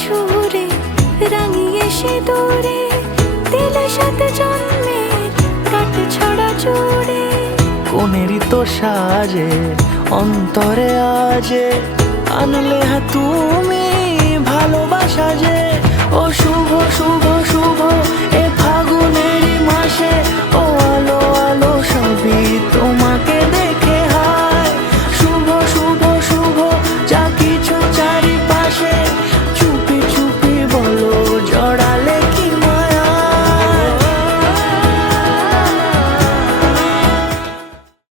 সুরে রাঙিয়ে সিঁদুরে দিলে সাথে জন্মের কাট ছড়া জুড়ে। কোনেরই তো সাজে অন্তরে আজে আনলে তুমি ভালোবাসা যে ও